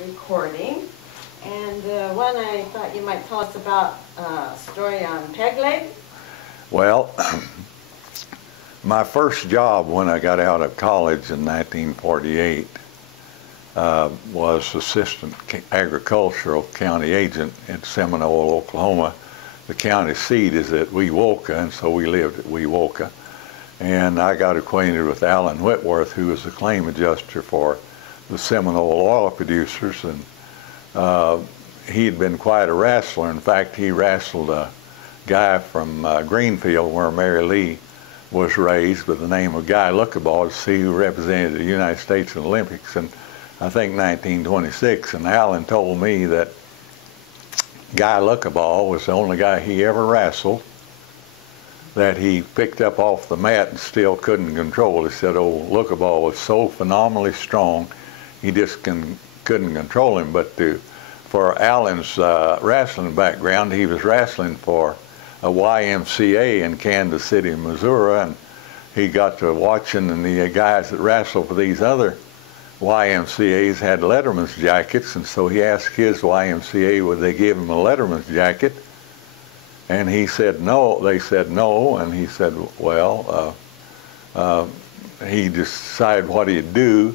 recording. And one I thought you might tell us about a story on Peg Leg. Well, my first job when I got out of college in 1948 was assistant agricultural county agent in Seminole, Oklahoma. The county seat is at Wewoka, and so we lived at Wewoka. And I got acquainted with Alan Whitworth, who was the claim adjuster for the Seminole oil producers, and he had been quite a wrestler. In fact, he wrestled a guy from Greenfield, where Mary Lee was raised, by the name of Guy Lookabaugh, to see who represented the United States in the Olympics in, I think, 1926. And Alan told me that Guy Lookabaugh was the only guy he ever wrestled that he picked up off the mat and still couldn't control. He said, oh, Lookabaugh was so phenomenally strong, he just couldn't control him. But for Alan's wrestling background, he was wrestling for a YMCA in Kansas City, Missouri, and he got to watching, and the guys that wrestled for these other YMCAs had Letterman's jackets, and so he asked his YMCA would they give him a Letterman's jacket, and he said no. They said no, and he said, well, he decided what he'd do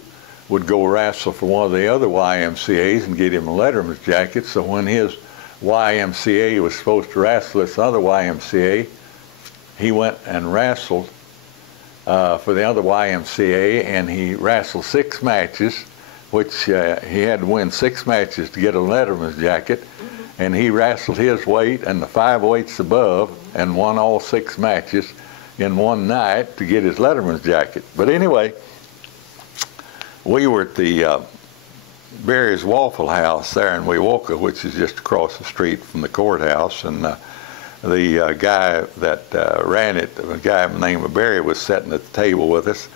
would go wrestle for one of the other YMCAs and get him a Letterman's jacket. So when his YMCA was supposed to wrestle this other YMCA, he went and wrestled for the other YMCA, and he wrestled 6 matches, which he had to win 6 matches to get a Letterman's jacket. And he wrestled his weight and the 5 weights above and won all 6 matches in one night to get his Letterman's jacket. But anyway, we were at the Barry's Waffle House there in Wewoka, which is just across the street from the courthouse, and the guy that ran it, a guy named Barry, was sitting at the table with us,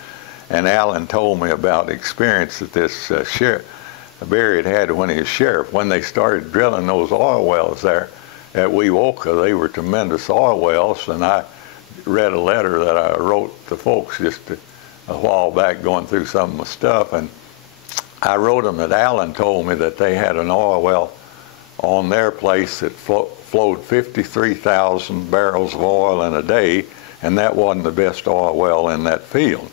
and Alan told me about the experience that this sheriff Barry had when he was sheriff. When they started drilling those oil wells there at Wewoka, they were tremendous oil wells, and I read a letter that I wrote to folks just a while back going through some of my stuff, and I wrote them that Alan told me that they had an oil well on their place that flowed 53,000 barrels of oil in a day, and that wasn't the best oil well in that field.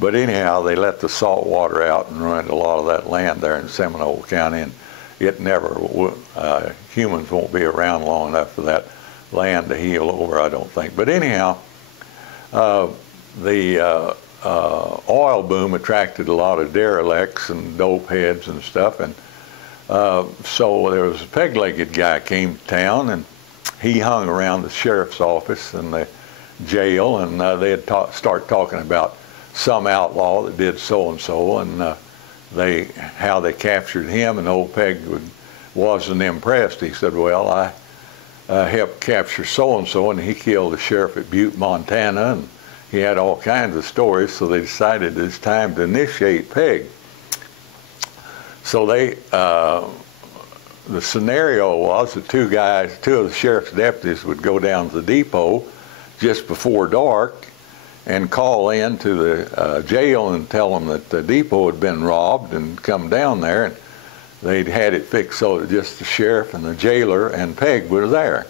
But anyhow, they let the salt water out and ruined a lot of that land there in Seminole County, and it never, humans won't be around long enough for that land to heal over, I don't think. But anyhow, the oil boom attracted a lot of derelicts and dope heads and stuff, and so there was a peg-legged guy came to town, and he hung around the sheriff's office and the jail, and they'd start talking about some outlaw that did so-and-so, and how they captured him, and old Peg wasn't impressed. He said, well, I helped capture so-and-so, and he killed the sheriff at Butte, Montana, and he had all kinds of stories, so they decided it's time to initiate Peg. So the scenario was that two of the sheriff's deputies would go down to the depot just before dark and call in to the jail and tell them that the depot had been robbed, and come down there, and they'd had it fixed so that just the sheriff and the jailer and Peg were there.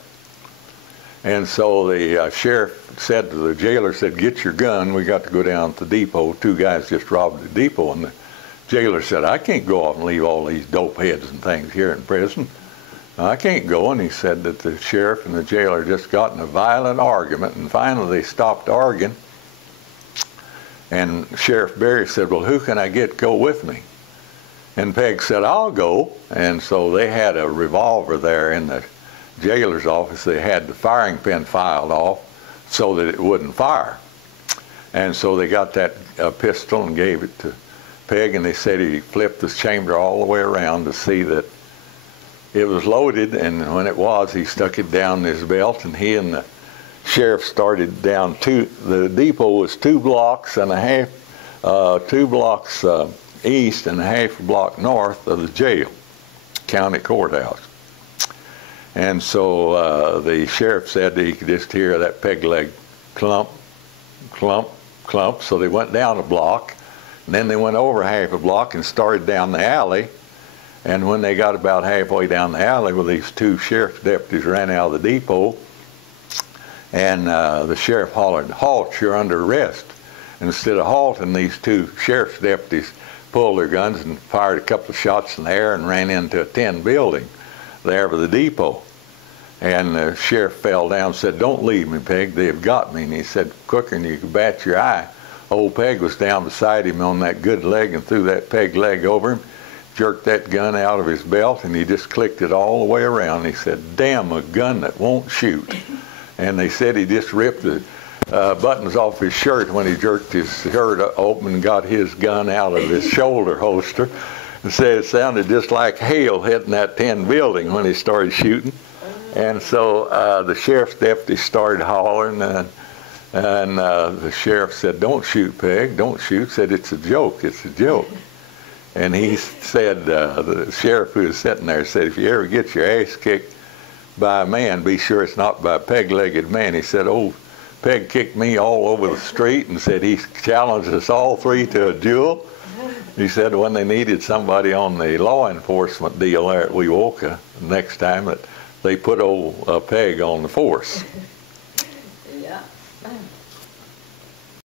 And so the sheriff said to the jailer, said, get your gun, we got to go down to the depot. 2 guys just robbed the depot. And the jailer said, I can't go off and leave all these dope heads and things here in prison. I can't go. And he said that the sheriff and the jailer just got in a violent argument, and finally they stopped arguing. And Sheriff Barry said, well, who can I get go with me? And Peg said, I'll go. And so they had a revolver there in the jailer's office. They had the firing pin filed off so that it wouldn't fire. And so they got that pistol and gave it to Peg, and they said he flipped the chamber all the way around to see that it was loaded, and when it was, he stuck it down his belt, and he and the sheriff started down the depot was 2 blocks and a half, 2 blocks east and a half a block north of the jail, county courthouse. And so the sheriff said that he could just hear that peg leg clump, clump, clump. So they went down a block, and then they went over half a block and started down the alley. And when they got about halfway down the alley, well, these two sheriff's deputies ran out of the depot, and the sheriff hollered, "Halt, you're under arrest." And instead of halting, these two sheriff's deputies pulled their guns and fired a couple of shots in the air and ran into a tin building there by the depot. And the sheriff fell down and said, "Don't leave me, Peg, they have got me." And he said, quicker than you could bat your eye, old Peg was down beside him on that good leg and threw that peg leg over him, jerked that gun out of his belt, and he just clicked it all the way around. He said, "Damn a gun that won't shoot." And they said he just ripped the buttons off his shirt when he jerked his shirt open and got his gun out of his shoulder holster. And said it sounded just like hail hitting that tin building when he started shooting. And so the sheriff's deputy started hollering, and the sheriff said, "Don't shoot, Peg, don't shoot." Said, "It's a joke, it's a joke." And he said, the sheriff who was sitting there said, "If you ever get your ass kicked by a man, be sure it's not by a peg-legged man." He said, "Old Peg kicked me all over the street," and said he challenged us all three to a duel. He said when they needed somebody on the law enforcement deal there at Wewoka, next time that they put old Peg on the force.